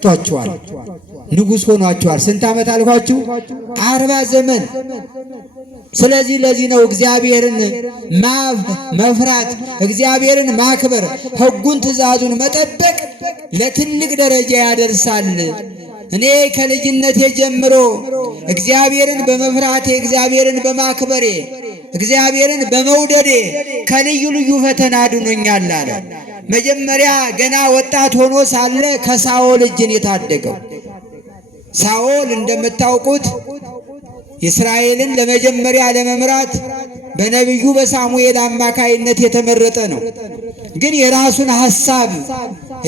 ቷቸዋል ንጉስ ሆኗቸዋል። ስንት ዓመት አልኳችሁ? 40 ዘመን። ስለዚህ ለዚህ ነው እግዚአብሔርን መፍራት፣ እግዚአብሔርን ማክበር፣ ሕጉን ትእዛዙን መጠበቅ ለትልቅ ደረጃ ያደርሳል። እኔ ከልጅነቴ ጀምሮ እግዚአብሔርን በመፍራቴ እግዚአብሔርን በማክበሬ እግዚአብሔርን በመውደዴ ከልዩ ልዩ ፈተና አድኖኛል አለ። መጀመሪያ ገና ወጣት ሆኖ ሳለ ከሳኦል እጅን የታደገው ሳኦል እንደምታውቁት እስራኤልን ለመጀመሪያ ለመምራት በነቢዩ በሳሙኤል አማካይነት የተመረጠ ነው። ግን የራሱን ሐሳብ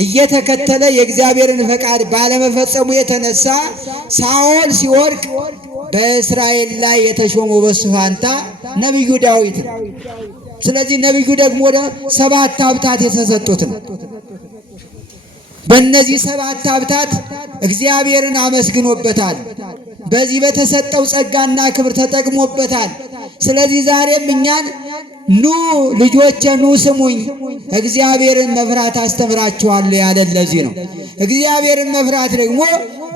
እየተከተለ የእግዚአብሔርን ፈቃድ ባለመፈጸሙ የተነሳ ሳኦል ሲወድቅ በእስራኤል ላይ የተሾመው በሱ ፋንታ ነቢዩ ዳዊት ነው። ስለዚህ ነቢዩ ደግሞ ወደ 7 ሀብታት የተሰጡት ነው። በእነዚህ 7 ሀብታት እግዚአብሔርን አመስግኖበታል። በዚህ በተሰጠው ጸጋና ክብር ተጠቅሞበታል። ስለዚህ ዛሬም እኛን ኑ ልጆቼ ኑ ስሙኝ እግዚአብሔርን መፍራት አስተምራችኋለሁ ያለን ለዚህ ነው። እግዚአብሔርን መፍራት ደግሞ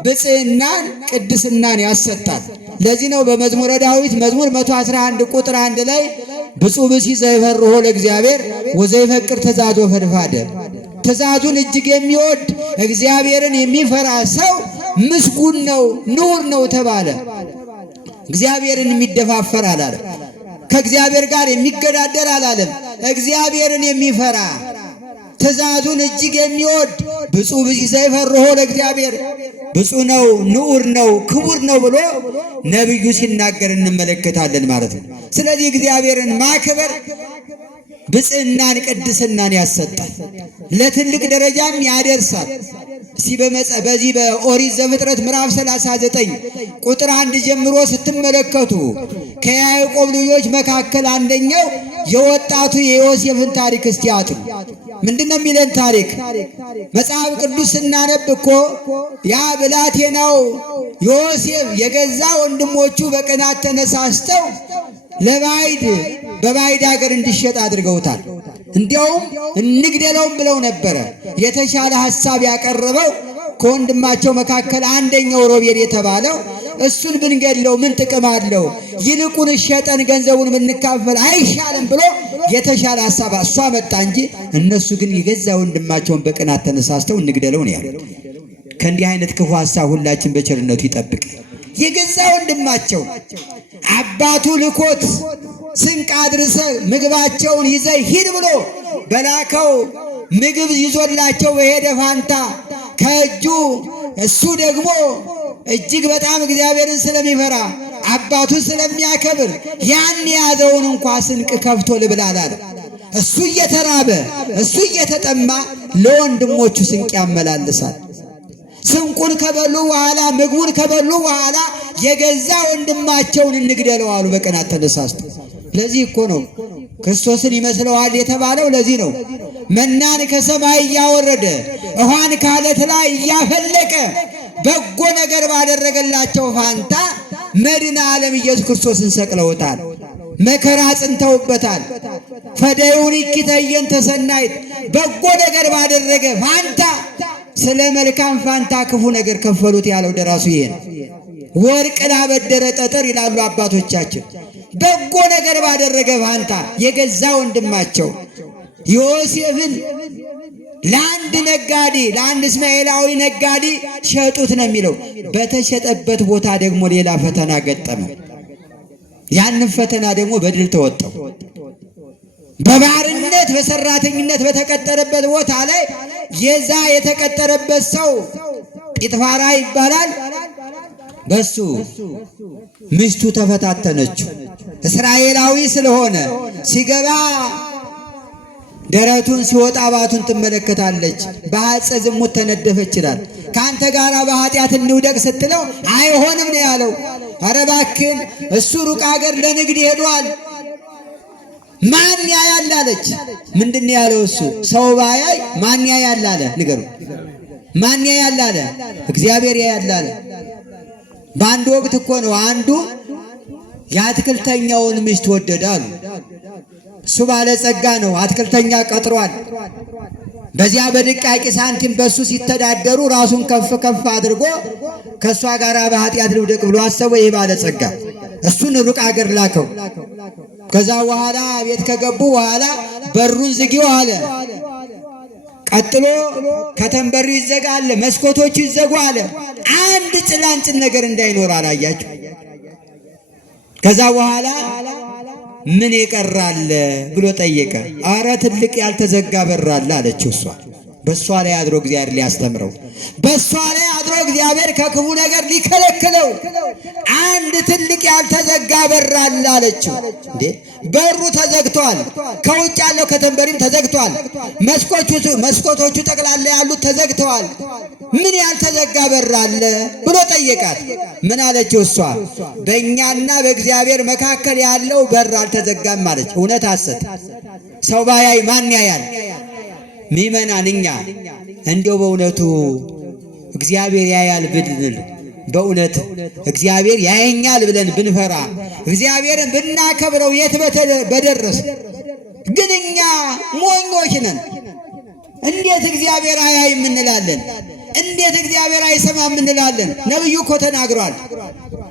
ብጽዕናን ቅድስናን ያሰጣል። ለዚህ ነው በመዝሙረ ዳዊት መዝሙር 111 ቁጥር 1 ላይ ብፁዕ ብእሲ ዘይፈርሆ ለእግዚአብሔር ወዘይፈቅር ትእዛዞ ፈድፋደ። ትእዛዙን እጅግ የሚወድ እግዚአብሔርን የሚፈራ ሰው ምስጉን ነው ንዑር ነው ተባለ። እግዚአብሔርን የሚደፋፈር አላለም። ከእግዚአብሔር ጋር የሚገዳደር አላለም። እግዚአብሔርን የሚፈራ ትእዛዙን እጅግ የሚወድ ብፁዕ ብእሲ ዘይፈርሆ ለእግዚአብሔር ብፁዕ ነው ንዑር ነው ክቡር ነው ብሎ ነቢዩ ሲናገር እንመለከታለን ማለት ነው። ስለዚህ እግዚአብሔርን ማክበር ብጽዕናን ቅድስናን ያሰጣል፣ ለትልቅ ደረጃም ያደርሳል። በዚህ በኦሪት ዘፍጥረት ምዕራፍ 39 ቁጥር 1 ጀምሮ ስትመለከቱ ከያዕቆብ ልጆች መካከል አንደኛው የወጣቱ የዮሴፍን ታሪክ እስቲ አጥሩ። ምንድነው የሚለን ታሪክ? መጽሐፍ ቅዱስ ስናነብ እኮ ያ ብላቴናው ዮሴፍ የገዛ ወንድሞቹ በቅናት ተነሳስተው በባዕድ ሀገር እንዲሸጥ አድርገውታል። እንዲያውም እንግደለውም ብለው ነበረ። የተሻለ ሐሳብ ያቀረበው ከወንድማቸው መካከል አንደኛው ሮቤል የተባለው እሱን ብንገድለው ምን ጥቅም አለው? ይልቁን ሸጠን ገንዘቡን ብንካፈል አይሻልም ብሎ የተሻለ ሐሳብ እሷ መጣ እንጂ እነሱ ግን የገዛ ወንድማቸውን በቅናት ተነሳስተው እንግደለው ነው ያሉት። ከእንዲህ አይነት ክፉ ሐሳብ ሁላችን በቸርነቱ ይጠብቅ። የገዛ ወንድማቸው አባቱ ልኮት ስንቅ አድርሰህ ምግባቸውን ይዘህ ሂድ ብሎ በላከው ምግብ ይዞላቸው በሄደ ፋንታ ከእጁ እሱ ደግሞ እጅግ በጣም እግዚአብሔርን ስለሚፈራ አባቱን ስለሚያከብር ያን የያዘውን እንኳ ስንቅ ከፍቶ ልብላል አለ። እሱ እየተራበ እሱ እየተጠማ ለወንድሞቹ ስንቅ ያመላልሳል። ስንቁን ከበሉ በኋላ ምግቡን ከበሉ በኋላ የገዛ ወንድማቸውን እንግደለው አሉ በቅናት ተነሳስተው። ለዚህ እኮ ነው ክርስቶስን ይመስለዋል የተባለው። ለዚህ ነው መናን ከሰማይ እያወረደ ውሃን ከዓለት ላይ እያፈለቀ በጎ ነገር ባደረገላቸው ፋንታ መድኃኔ ዓለም ኢየሱስ ክርስቶስን ሰቅለውታል። መከራ ጽንተውበታል። ፈደዩን ይኪተየን ተሰናይት በጎ ነገር ባደረገ ፋንታ ስለ መልካም ፋንታ ክፉ ነገር ከፈሉት ያለው ደራሱ ይሄ ነው። ወርቅ ላበደረ ጠጠር ይላሉ አባቶቻችን። በጎ ነገር ባደረገ ፋንታ የገዛ ወንድማቸው ዮሴፍን ለአንድ ነጋዴ ለአንድ እስማኤላዊ ነጋዴ ሸጡት ነው የሚለው። በተሸጠበት ቦታ ደግሞ ሌላ ፈተና ገጠመ። ያንን ፈተና ደግሞ በድል ተወጣው። በባርነት በሰራተኝነት በተቀጠረበት ቦታ ላይ የዛ የተቀጠረበት ሰው ጲጥፋራ ይባላል። በሱ ሚስቱ ተፈታተነችው። እስራኤላዊ ስለሆነ ሲገባ ደረቱን ሲወጣ ባቱን ትመለከታለች። በሐፀ ዝሙት ተነደፈች ይላል። ካንተ ጋራ በኃጢአት እንውደቅ ስትለው አይሆንም ነው ያለው። ኧረ እባክህን እሱ ሩቅ ሀገር ለንግድ ሄዷል። ማን ያያል አለች። ምንድነው ያለው እሱ? ሰው ባያይ ማን ያያል አለ። ንገሩ፣ ማን ያያል አለ? እግዚአብሔር ያያል አለ። በአንድ ወቅት እኮ ነው አንዱ የአትክልተኛውን ሚስት ወደደ አሉ። እሱ ባለጸጋ ነው፣ አትክልተኛ ቀጥሯል። በዚያ በድቃቂ ሳንቲም በሱ ሲተዳደሩ ራሱን ከፍ ከፍ አድርጎ ከሷ ጋር በኃጢአት ልውደቅ ብሎ አሰበ። ይህ ባለጸጋ እሱን ሩቅ አገር ላከው። ከዛ በኋላ ቤት ከገቡ በኋላ በሩን ዝጊው አለ። ቀጥሎ ከተንበሩ ይዘጋ አለ፣ መስኮቶቹ ይዘጉ አለ። አንድ ጭላንጭል ነገር እንዳይኖር አላያችሁ። ከዛ በኋላ ምን ይቀራል ብሎ ጠየቀ። አረ ትልቅ ያልተዘጋ በር አለ አለችው እሷ። በሷ ላይ አድሮ እግዚአብሔር ሊያስተምረው፣ በሷ ላይ አድሮ እግዚአብሔር ከክፉ ነገር ሊከለክለው አንድ ትልቅ ያልተዘጋ በር አለ አለችው። እንዴ በሩ ተዘግቷል፣ ከውጭ ያለው ከተንበሪም ተዘግቷል፣ መስኮቶቹ ጠቅላላ ያሉት ተዘግተዋል። ምን ያልተዘጋ በር አለ ብሎ ጠየቃት። ምን አለችው እሷ? በእኛና በእግዚአብሔር መካከል ያለው በር አልተዘጋም አለች። እውነት ሐሰት? ሰው ባያይ ማን ያያል? ምእመናን እኛ እንደው በእውነቱ እግዚአብሔር ያያል ብንል፣ በእውነት እግዚአብሔር ያየኛል ብለን ብንፈራ፣ እግዚአብሔርን ብናከብረው የት በደረስ። ግን እኛ ሞኞች ነን። እንዴት እግዚአብሔር አያይም እንላለን? እንዴት እግዚአብሔር አይሰማም እንላለን? ነብዩ እኮ ተናግሯል።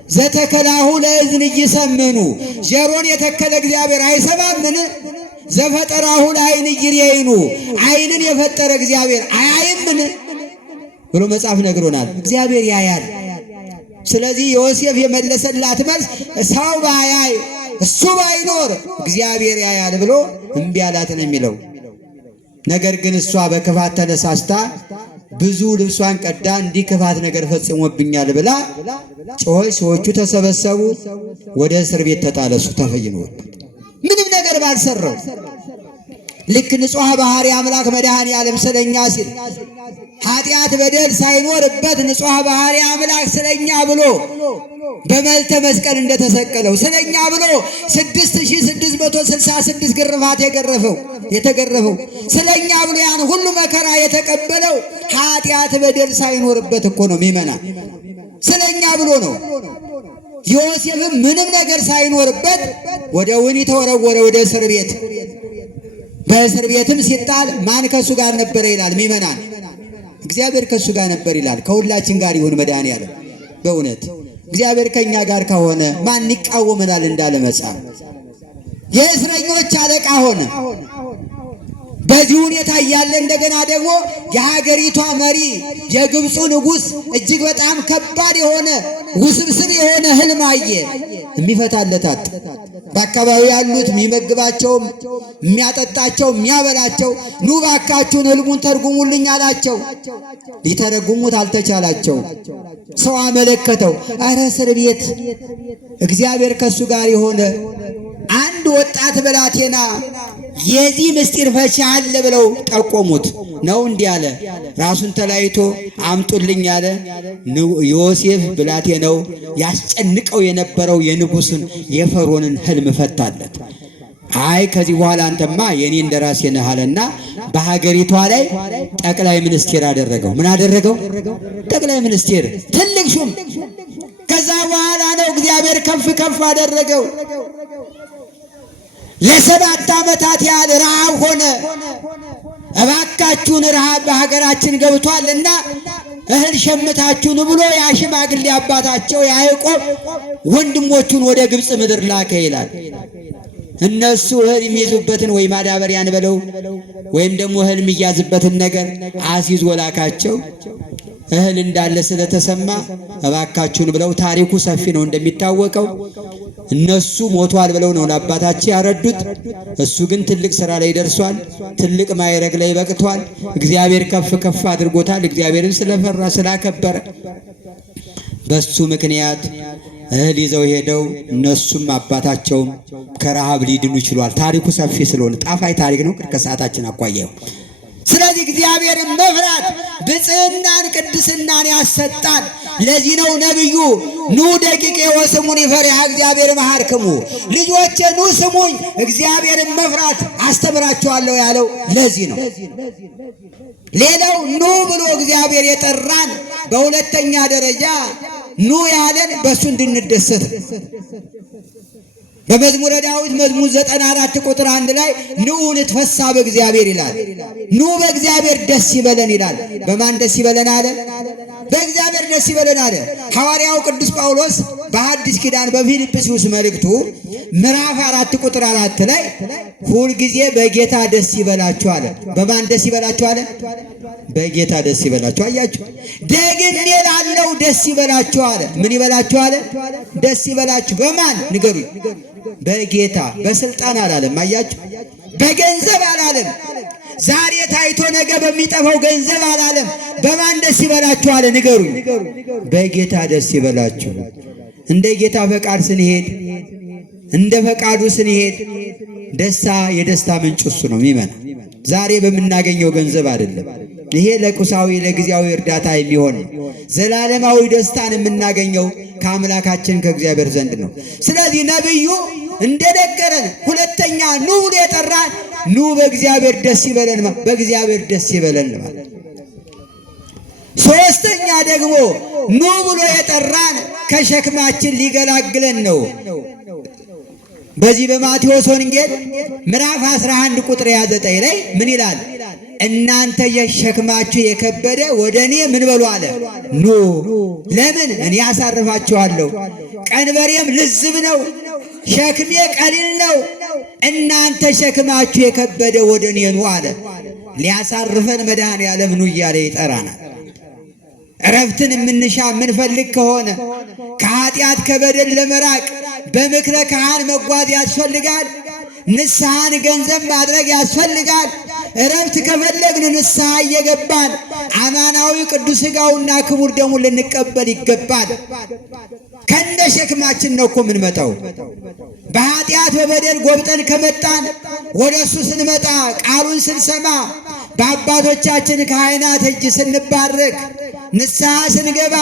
ዘተከላሁ ለእዝን ይሰምኑ፣ ጆሮን የተከለ እግዚአብሔር አይሰማምን? ዘፈጠራሁ ለዓይን ይርየይኑ፣ ዓይንን የፈጠረ እግዚአብሔር አያይምን ብሎ መጽሐፍ ነግሮናል። እግዚአብሔር ያያል። ስለዚህ ዮሴፍ የመለሰላት መልስ ሰው ባያይ እሱ ባይኖር እግዚአብሔር ያያል ብሎ እምቢ አላት ነው የሚለው። ነገር ግን እሷ በክፋት ተነሳስታ ብዙ ልብሷን ቀዳ እንዲህ ክፋት ነገር ፈጽሞብኛል ብላ ጮኸች። ሰዎቹ ተሰበሰቡ፣ ወደ እስር ቤት ተጣለሱ። ተፈይኖበት ምንም ነገር ባልሰራው ልክ ንጹሕ ባህሪ አምላክ መድኃኔ ዓለም ስለኛ ሲል ኃጢአት በደል ሳይኖርበት ንጹሕ ባህሪ አምላክ ስለኛ ብሎ በመልተ መስቀል እንደተሰቀለው ስለኛ ብሎ 6666 ግርፋት የተገረፈው ስለኛ ብሎ ያን ሁሉ መከራ የተቀበለው ኃጢአት በደል ሳይኖርበት እኮ ነው። ሚመና ስለኛ ብሎ ነው። ዮሴፍም ምንም ነገር ሳይኖርበት ወደ ወህኒ ተወረወረ፣ ወደ እስር ቤት። በእስር ቤትም ሲጣል ማን ከሱ ጋር ነበር ይላል? ሚመናን እግዚአብሔር ከሱ ጋር ነበር ይላል። ከሁላችን ጋር ይሁን መድኃኔዓለም። በእውነት እግዚአብሔር ከኛ ጋር ከሆነ ማን ይቃወመናል እንዳለ መጽሐፍ። የእስረኞች አለቃ ሆነ። በዚህ ሁኔታ እያለ እንደገና ደግሞ የሀገሪቷ መሪ የግብፁ ንጉሥ እጅግ በጣም ከባድ የሆነ ውስብስብ የሆነ ህልም አየ። የሚፈታለት አጣ። በአካባቢው ያሉት የሚመግባቸው፣ የሚያጠጣቸው፣ የሚያበላቸው ኑ ባካችሁን ህልሙን ተርጉሙልኝ አላቸው። ሊተረጉሙት አልተቻላቸው። ሰው አመለከተው። አረ እስር ቤት እግዚአብሔር ከሱ ጋር የሆነ አንድ ወጣት ብላቴና የዚህ ምስጢር ፈቺ አለ ብለው ጠቆሙት። ነው እንዲህ አለ። ራሱን ተላይቶ አምጡልኝ አለ። ዮሴፍ ብላቴናው ያስጨንቀው የነበረው የንጉሥን የፈርዖንን ህልም ፈታለት። አይ ከዚህ በኋላ አንተማ የኔ እንደራሴ ነህ አለና በሀገሪቷ ላይ ጠቅላይ ሚኒስቴር አደረገው። ምን አደረገው? ጠቅላይ ሚኒስቴር፣ ትልቅ ሹም። ከዛ በኋላ ነው እግዚአብሔር ከፍ ከፍ አደረገው። ለ7 ዓመታት ያህል ረሃብ ሆነ። እባካችሁን ረሃብ በሀገራችን ገብቷልና እህል ሸምታችሁን ብሎ ያ ሽማግሌ አባታቸው ያዕቆብ ወንድሞቹን ወደ ግብፅ ምድር ላከ ይላል። እነሱ እህል የሚይዙበትን ወይ ማዳበሪያን በለው ወይም ደግሞ እህል የሚያዝበትን ነገር አስይዞ ላካቸው። እህል እንዳለ ስለተሰማ እባካችሁን ብለው፣ ታሪኩ ሰፊ ነው እንደሚታወቀው። እነሱ ሞቷል ብለው ነው ለአባታቸው ያረዱት። እሱ ግን ትልቅ ስራ ላይ ደርሷል። ትልቅ ማዕረግ ላይ በቅቷል። እግዚአብሔር ከፍ ከፍ አድርጎታል። እግዚአብሔርን ስለፈራ ስላከበረ በሱ ምክንያት እህል ይዘው ሄደው እነሱም አባታቸውም ከረሃብ ሊድኑ ይችላል። ታሪኩ ሰፊ ስለሆነ ጣፋይ ታሪክ ነው ከሰዓታችን አኳያው። ስለዚህ እግዚአብሔርን መፍራት ብጽዕናን ቅድስናን ያሰጣል። ለዚህ ነው ነብዩ ኑ ደቂቄ ወስሙኒ ፈሪሃ እግዚአብሔር መሐርክሙ፣ ልጆቼ ኑ ስሙኝ እግዚአብሔርን መፍራት አስተምራችኋለሁ ያለው ለዚህ ነው። ሌላው ኑ ብሎ እግዚአብሔር የጠራን በሁለተኛ ደረጃ ኑ ያለን በሱ እንድንደሰት። በመዝሙረ ዳዊት መዝሙር 94 ቁጥር 1 ላይ ኑ ንትፈሳ በእግዚአብሔር ይላል። ኑ በእግዚአብሔር ደስ ይበለን ይላል። በማን ደስ ይበለን አለ? በእግዚአብሔር ደስ ይበለን አለ። ሐዋርያው ቅዱስ ጳውሎስ በሐዲስ ኪዳን በፊልጵስዩስ መልእክቱ ምዕራፍ 4 ቁጥር 4 ላይ ሁል ጊዜ በጌታ ደስ ይበላችሁ አለ። በማን ደስ ይበላችሁ አለ? በጌታ ደስ ይበላችሁ። አያችሁ፣ ደግሜ ላለው ደስ ይበላችሁ አለ። ምን ይበላችሁ አለ? ደስ ይበላችሁ። በማን ንገሩኝ? በጌታ። በስልጣን አላለም። አያችሁ፣ በገንዘብ አላለም። ዛሬ ታይቶ ነገ በሚጠፋው ገንዘብ አላለም። በማን ደስ ይበላችሁ አለ? ንገሩኝ። በጌታ ደስ ይበላችሁ። እንደ ጌታ ፈቃድ ስንሄድ፣ እንደ ፈቃዱ ስንሄድ ደስታ የደስታ ምንጭ እሱ ነው የሚመና። ዛሬ በምናገኘው ገንዘብ አይደለም። ይሄ ለቁሳዊ ለጊዜያዊ እርዳታ የሚሆን ነው። ዘላለማዊ ደስታን የምናገኘው ከአምላካችን ከእግዚአብሔር ዘንድ ነው። ስለዚህ ነብዩ እንደነገረን ሁለተኛ ኑ ብሎ የጠራን ኑ በእግዚአብሔር ደስ ይበለን፣ በእግዚአብሔር ደስ ይበለን ማለት። ሶስተኛ ደግሞ ኑ ብሎ የጠራን ከሸክማችን ሊገላግለን ነው። በዚህ በማቴዎስ ወንጌል ምዕራፍ 11 ቁጥር 29 ላይ ምን ይላል? እናንተ የሸክማችሁ የከበደ ወደ እኔ ምን በሉ አለ? ኑ። ለምን? እኔ አሳርፋችኋለሁ። ቀንበሬም ልዝብ ነው፣ ሸክሜ ቀሊል ነው። እናንተ ሸክማችሁ የከበደ ወደ እኔ ኑ አለ። ሊያሳርፈን መድኃኔዓለም ኑ እያለ ይጠራናል። እረፍትን የምንሻ የምንፈልግ ከሆነ ከኃጢአት ከበደል ለመራቅ በምክረ ካህን መጓዝ ያስፈልጋል። ንስሐን ገንዘብ ማድረግ ያስፈልጋል። እረፍት ከፈለግን ንስሐ እየገባን አማናዊ ቅዱስ ሥጋውና ክቡር ደሙን ልንቀበል ይገባል። ከነ ሸክማችን ነው እኮ የምንመጣው። በኃጢአት በበደል ጎብጠን ከመጣን ወደ እሱ ስንመጣ ቃሉን ስንሰማ በአባቶቻችን ካህናት እጅ ስንባረክ ንስሐ ስንገባ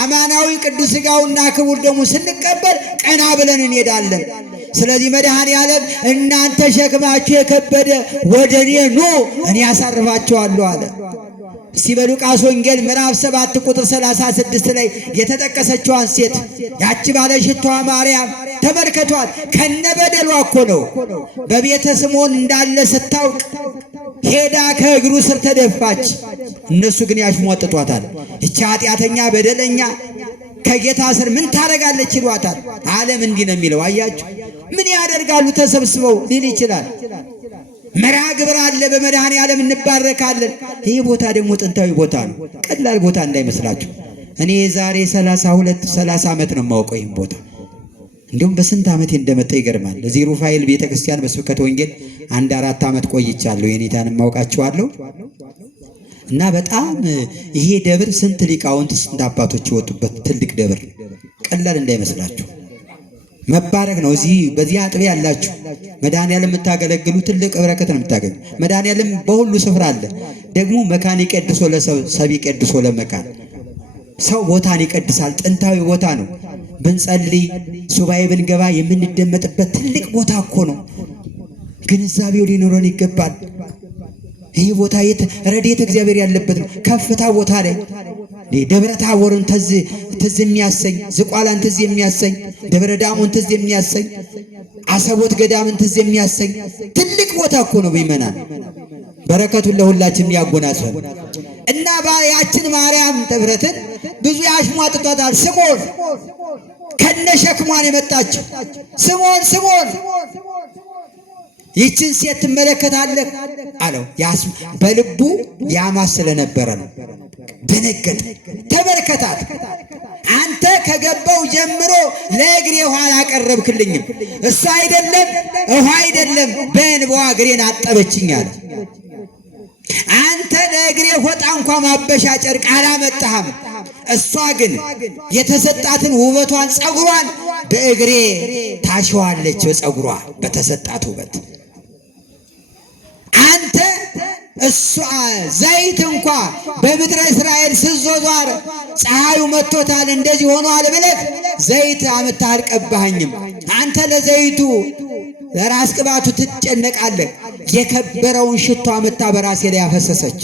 አማናዊ ቅዱስ ሥጋውና ክቡር ደሙን ስንቀበል ቀና ብለን እንሄዳለን። ስለዚህ መድኃኔዓለም እናንተ ሸክማችሁ የከበደ ወደ እኔ ኑ እኔ ያሳርፋችኋለሁ አለ። እስቲ በሉቃስ ወንጌል ምዕራፍ 7 ቁጥር 36 ላይ የተጠቀሰችዋን ሴት ያቺ ባለሽቷ ማርያም ተመልከቷት። ከነበደሏ እኮ ነው በቤተ ስምዖን እንዳለ ስታውቅ ሄዳ ከእግሩ ስር ተደፋች። እነሱ ግን ያሽሟጥጧታል። እቺ ኃጢአተኛ በደለኛ ከጌታ ስር ምን ታረጋለች ይሏታል። ዓለም እንዲህ ነው የሚለው። አያችሁ ምን ያደርጋሉ ተሰብስበው ሊል ይችላል። መርሐ ግብር አለ፣ በመድኃኔዓለም እንባረካለን። ይህ ቦታ ደግሞ ጥንታዊ ቦታ ነው፣ ቀላል ቦታ እንዳይመስላችሁ። እኔ ዛሬ 30 ዓመት ነው የማውቀው ይህን ቦታ። እንዲሁም በስንት ዓመቴ እንደመጣ ይገርማል። እዚህ ሩፋኤል ቤተክርስቲያን በስብከተ ወንጌል 4 ዓመት ቆይቻለሁ። የኔታን ማውቃቸዋለሁ። እና በጣም ይሄ ደብር ስንት ሊቃውንት ስንት አባቶች የወጡበት ትልቅ ደብር፣ ቀላል እንዳይመስላችሁ። መባረክ ነው። እዚህ በዚህ አጥቢያ ያላችሁ መድኃኔዓለም የምታገለግሉ ትልቅ በረከት ነው የምታገኙ። መድኃኔዓለም በሁሉ ስፍራ አለ። ደግሞ መካን ይቀድሶ ለሰው ሰብ ይቀድሶ ለመካን። ሰው ቦታን ይቀድሳል። ጥንታዊ ቦታ ነው። ብንጸልይ ሱባኤ ብንገባ የምንደመጥበት ትልቅ ቦታ እኮ ነው። ግንዛቤው ሊኖረን ይገባል። ይህ ቦታ ረድኤተ እግዚአብሔር ያለበት ነው። ከፍታ ቦታ ላይ ደብረ ታቦርን ትዝ የሚያሰኝ፣ ዝቋላን ትዝ የሚያሰኝ፣ ደብረ ዳሞን ትዝ የሚያሰኝ፣ አሰቦት ገዳምን ትዝ የሚያሰኝ ትልቅ ቦታ እኮ ነው። ይመናል። በረከቱን ለሁላችን ያጎናጽፈን እና ያችን ማርያም ተብረትን ብዙ ያሽሟጥጧታል። ስምዖን ከነሸክሟን የመጣችው ስምዖን ይችን ሴት ትመለከታለህ አለው። በልቡ ያማስ ስለነበረ ነው። ደነገጠ። ተመልከታት፣ አንተ ከገባው ጀምሮ ለእግሬ ውሃ አላቀረብክልኝም። እሱ አይደለም ውሃ አይደለም በእንባዋ እግሬን አጠበችኝ አለ። አንተ ለእግሬ ፎጣ እንኳን ማበሻ ጨርቅ አላመጣህም። እሷ ግን የተሰጣትን ውበቷን ጸጉሯን በእግሬ ታሸዋለች። በጸጉሯ በተሰጣት ውበት አንተ እሷ ዘይት እንኳ በምድረ እስራኤል ስዞዟር ፀሐዩ መጥቶታል እንደዚህ ሆኗል ብለህ ዘይት አምጥተህ አልቀባኸኝም። አንተ ለዘይቱ ለራስ ቅባቱ ትጨነቃለህ። የከበረውን ሽቶ አምጥታ በራሴ ላይ ያፈሰሰች።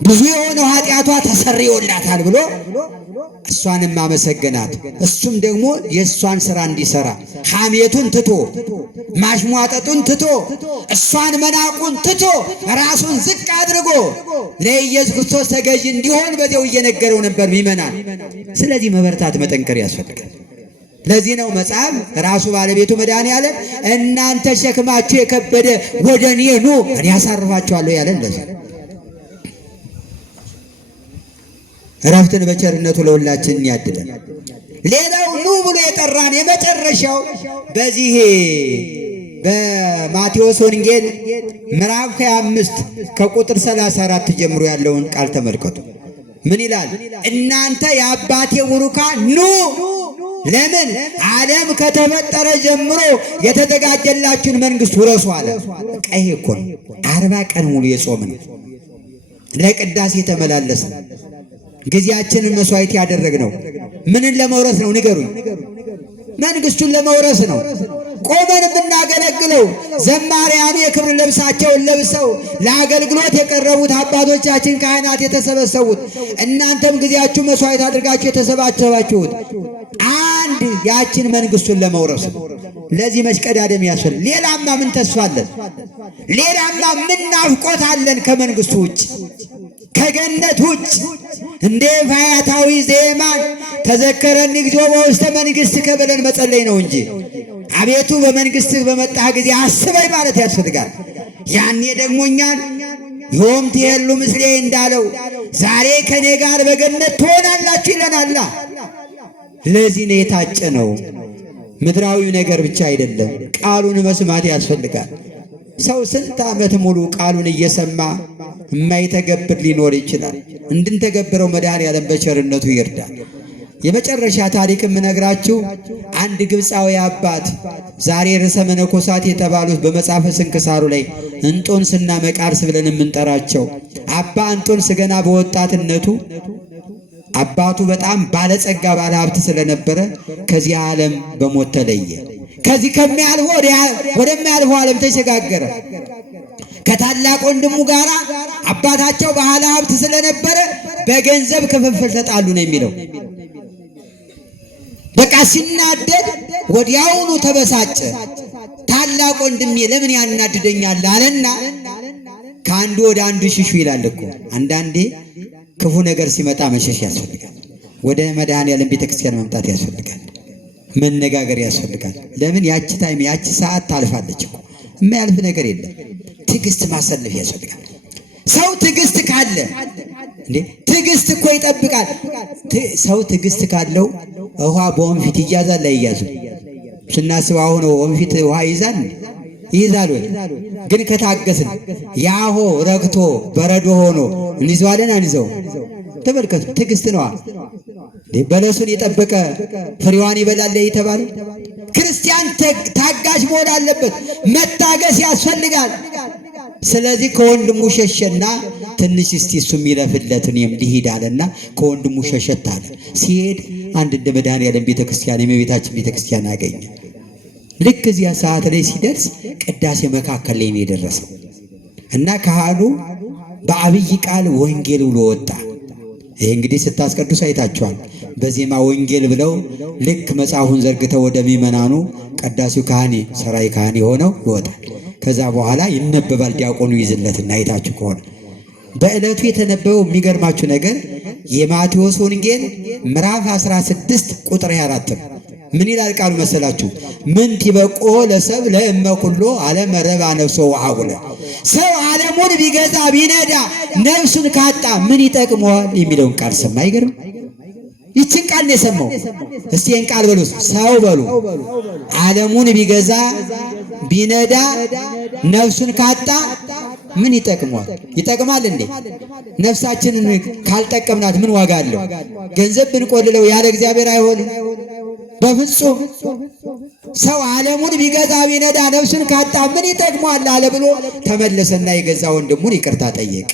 ብዙ የሆነው ኃጢአቷ ተሰርዮላታል ብሎ እሷንም አመሰገናት። እሱም ደግሞ የእሷን ሥራ እንዲሠራ ሐሜቱን ትቶ ማሽሟጠጡን ትቶ እሷን መናቁን ትቶ ራሱን ዝቅ አድርጎ ለኢየሱስ ክርስቶስ ተገዥ እንዲሆን በዚያው እየነገረው ነበር ምእመናን። ስለዚህ መበርታት መጠንከር ያስፈልጋል። ለዚህ ነው መጽሐፍ ራሱ ባለቤቱ መድኃኔዓለም እናንተ ሸክማችሁ የከበደ ወደ እኔ ኑ እኔ አሳርፋችኋለሁ ያለን ለዚህ እረፍትን በቸርነቱ ለሁላችን ያድለን። ሌላው ኑ ብሎ የጠራን የመጨረሻው በዚህ በማቴዎስ ወንጌል ምዕራፍ 25 ከቁጥር 34 ጀምሮ ያለውን ቃል ተመልከቱ። ምን ይላል? እናንተ የአባቴ ቡሩካን ኑ። ለምን? ዓለም ከተፈጠረ ጀምሮ የተዘጋጀላችሁን መንግሥት ውረሱ አለ። በቃ ይሄ እኮ ነው 40 ቀን ሙሉ የጾምን ለቅዳሴ የተመላለስን ጊዜያችንን መስዋዕት ያደረግነው ምንን ለመውረስ ነው? ንገሩኝ። መንግሥቱን ለመውረስ ነው። ቆመን ብናገለግለው ዘማሪያኑ የክብር ልብሳቸውን ለብሰው ለአገልግሎት የቀረቡት አባቶቻችን ካህናት የተሰበሰቡት እናንተም ጊዜያችሁ መስዋዕት አድርጋችሁ የተሰባሰባችሁት አንድ ያችን መንግሥቱን ለመውረስ ነው። ለዚህ መሽቀዳደም ያስፈልጋል። ሌላማ ምን ተስፋ አለን? ሌላማ ምን ናፍቆት አለን? ከመንግሥቱ ውጭ ከገነት ውጭ እንደ ፋያታዊ ዜማን ተዘከረኒ እግዚኦ በውስተ መንግሥትከ ብለን መጸለይ ነው እንጂ አቤቱ በመንግሥትህ በመጣህ ጊዜ አስበኝ ማለት ያስፈልጋል። ያኔ ደግሞ እኛን ዮም ትሄሉ ምስሌ እንዳለው ዛሬ ከኔ ጋር በገነት ትሆናላችሁ ይለናል። ለዚህ ነው የታጨነው። ምድራዊ ነገር ብቻ አይደለም፣ ቃሉን መስማት ያስፈልጋል። ሰው ስንት ዓመት ሙሉ ቃሉን እየሰማ የማይተገብር ሊኖር ይችላል። እንድንተገብረው መድኃኔዓለም በቸርነቱ ይርዳል። የመጨረሻ ታሪክ የምነግራችሁ አንድ ግብፃዊ አባት ዛሬ ርዕሰ መነኮሳት የተባሉት በመጽሐፈ ስንክሳሩ ላይ እንጦንስና መቃርስ ብለን የምንጠራቸው አባ እንጦንስ ገና በወጣትነቱ አባቱ በጣም ባለጸጋ ባለ ሀብት ስለነበረ ከዚህ ዓለም በሞት ተለየ። ከዚህ ከሚያልፈው ወደሚያልፈው ዓለም ተሸጋገረ። ከታላቅ ወንድሙ ጋር አባታቸው ባለ ሀብት ስለነበረ በገንዘብ ክፍፍል ተጣሉ ነው የሚለው። በቃ ሲናደድ ወዲያውኑ ተበሳጨ። ታላቅ ወንድሜ ለምን ያናድደኛል አለና ከአንዱ ወደ አንዱ ሽሹ ይላል እኮ። አንዳንዴ ክፉ ነገር ሲመጣ መሸሽ ያስፈልጋል። ወደ መድኃኔዓለም ቤተክርስቲያን መምጣት ያስፈልጋል። መነጋገር ያስፈልጋል። ለምን? ያቺ ታይም ያቺ ሰዓት ታልፋለች እኮ። የማያልፍ ነገር የለም። ትዕግስት ማሰለፍ ያስፈልጋል። ሰው ትዕግስት ካለ እንዴ ትዕግስት እኮ ይጠብቃል። ሰው ትዕግስት ካለው ውሃ በወንፊት ይያዛል አይያዝም? ስናስብ አሁን ወንፊት ውሃ ይይዛል ወይ? ግን ከታገስን ያሆ ረግቶ በረዶ ሆኖ እንይዘዋለን አንይዘው? ተመልከቱ፣ ትዕግስት ነዋ። በለሱን የጠበቀ ፍሬዋን ይበላል የተባለ ክርስቲያን ታጋሽ መሆን አለበት። መታገስ ያስፈልጋል። ስለዚህ ከወንድሙ ሸሸና ትንሽ እስቲ እሱ የሚለፍለት እኔም ልሂድ አለና ከወንድሙ ሸሸት አለ። ሲሄድ አንድ እንደ መድኃኔዓለም ቤተክርስቲያን የእመቤታችን ቤተክርስቲያን አገኘ። ልክ እዚያ ሰዓት ላይ ሲደርስ ቅዳሴ መካከል ላይ ነው የደረሰው እና ካህኑ በአብይ ቃል ወንጌል ብሎ ወጣ። ይሄ እንግዲህ ስታስቀድሱ አይታችኋል። በዜማ ወንጌል ብለው ልክ መጽሐፉን ዘርግተው ወደ ምእመናኑ ቀዳሲው ካህኔ ሰራይ ካህኔ ሆነው ይወጣል። ከዛ በኋላ ይነበባል። ዲያቆኑ ይዝለትና አይታችሁ ከሆነ በዕለቱ የተነበበው የሚገርማችሁ ነገር የማቴዎስ ወንጌል ምዕራፍ 16 ቁጥር 24 ነው። ምን ይላል ቃሉ መሰላችሁ? ምን ትበቆ ለሰብ ለእመ ኩሎ ዓለም ረባ ነፍሶ ወአጉለ። ሰው ዓለሙን ቢገዛ ቢነዳ ነፍሱን ካጣ ምን ይጠቅመዋል የሚለውን ቃል ሰማ። አይገርም? ይችን ቃል ነው የሰማው። እስቲ ይህን ቃል በሉ፣ ሰው በሉ። ዓለሙን ቢገዛ ቢነዳ ነፍሱን ካጣ ምን ይጠቅመዋል? ይጠቅማል እንዴ? ነፍሳችንን ካልጠቀምናት ምን ዋጋ አለው? ገንዘብ ብንቆልለው ያለ እግዚአብሔር አይሆንም በፍጹም። ሰው ዓለሙን ቢገዛ ቢነዳ ነፍሱን ካጣ ምን ይጠቅመዋል አለ ብሎ ተመለሰና የገዛ ወንድሙን ይቅርታ ጠየቅ።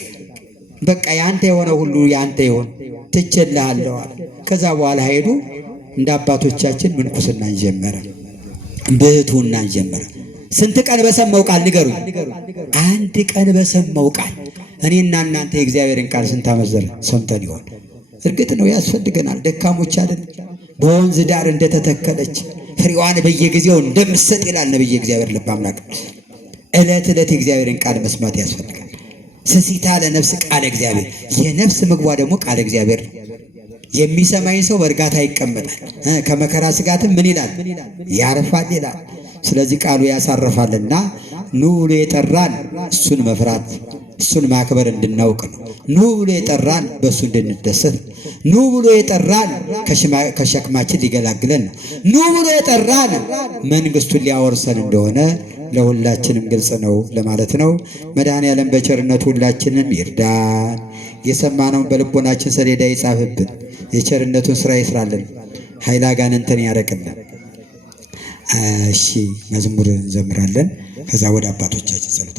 በቃ ያንተ የሆነ ሁሉ ያንተ ይሆን ትችላለህ አለ። ከዛ በኋላ ሄዱ። እንደ አባቶቻችን ምንኩስናን ጀመረ፣ ብሕትውናን ጀመረ። ስንት ቀን በሰማው ቃል ንገሩኝ? አንድ ቀን በሰማው ቃል እኔና እናንተ የእግዚአብሔርን ቃል ስንት ዓመት ሰምተን ይሆን? እርግጥ ነው ያስፈልገናል። ደካሞች አይደል? በወንዝ ዳር እንደተተከለች ፍሬዋን በየጊዜው እንደምትሰጥ ይላል ነብይ እግዚአብሔር ልበ አምላክ። ዕለት ዕለት የእግዚአብሔርን ቃል መስማት ያስፈልጋል። ስሲታ ለነፍስ ቃል እግዚአብሔር፣ የነፍስ ምግቧ ደግሞ ቃል እግዚአብሔር። የሚሰማኝ ሰው በእርጋታ ይቀመጣል፣ ከመከራ ስጋትም ምን ይላል? ያርፋል ይላል። ስለዚህ ቃሉ ያሳርፋልና ኑ ብሎ የጠራን እሱን መፍራት እሱን ማክበር እንድናውቅ ነው። ኑ ብሎ የጠራን በእሱ እንድንደሰት፣ ኑ ብሎ የጠራን ከሸክማችን ሊገላግለን ነው። ኑ ብሎ የጠራን መንግሥቱን ሊያወርሰን እንደሆነ ለሁላችንም ግልጽ ነው ለማለት ነው። መድኃኔዓለም በቸርነቱ ሁላችንም ይርዳን። የሰማነውን በልቦናችን ሰሌዳ ይጻፍብን። የቸርነቱን ሥራ ይስራልን። ኃይለ አጋንንትን ያረቅልን። እሺ መዝሙር እንዘምራለን። ከዛ ወደ አባቶቻችን ጸሎት